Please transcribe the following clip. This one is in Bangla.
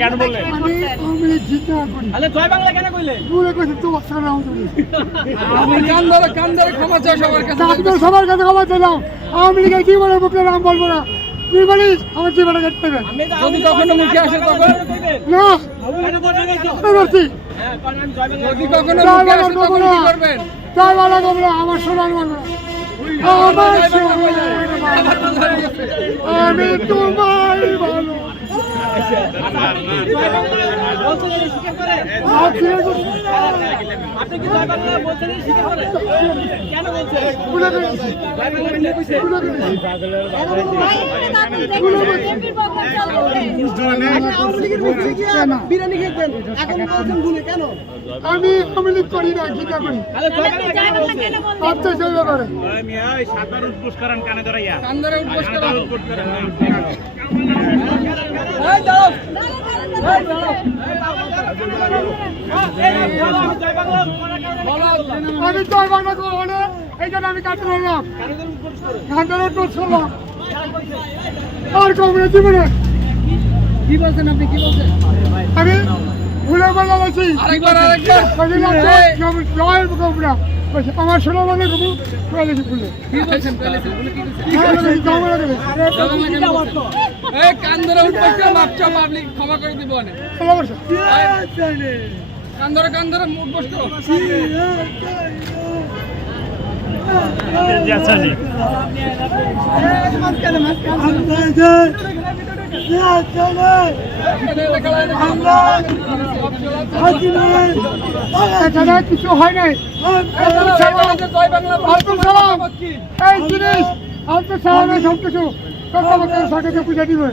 কেন বললেন আমি আমি করি তাহলে জয় বাংলা কেন গেছি তো আমি কান ধরে কান ধরে ক্ষমা চাই সবার কাছে। ডাক্তার সবার কাছে খবর দিলাম আওয়ামী লীগের জীবনের মুখে নাম বলব না? তুই বলিস আমার জীবনে কেটে দেবে যদি কখনো মুখে আসে তখন? না। হ্যাঁ আমি যদি কখনো মুখে আসে তখন কি করবেন? জয় বাংলা কখনো আমার সোনার বাংলা। আমার সোনার। আমি ভালো জয় আপনি কি জয় বাংলা বলছেন? স্বীকার করে কেন বলছেন? জয় বাংলা কইছে আমি আওয়ামী করি না জিজ্ঞা করি আচ্ছা সেই ব্যাপারে। এই দাও এই দাও জয় বাংলা বলো আমি জয় বাংলা করব না এই জন্য আমি কাটতে পারলাম ঘাটার উঠবো আর কমরে জীবনে। কি বলছেন আপনি কি বলছেন? আমি ভুলে বলা গেছি। জয় কমরা আমার শোনা মানে কবু ভুলে। কান ধরে উঠবোস করে পাবলিক ক্ষমা করে দিব অনেক। ভালোবাসা। কান ধরে কান ধরে উঠবোস করো এখানে কিছু হয় নাই এই সব কিছু কথা পূজা দিবে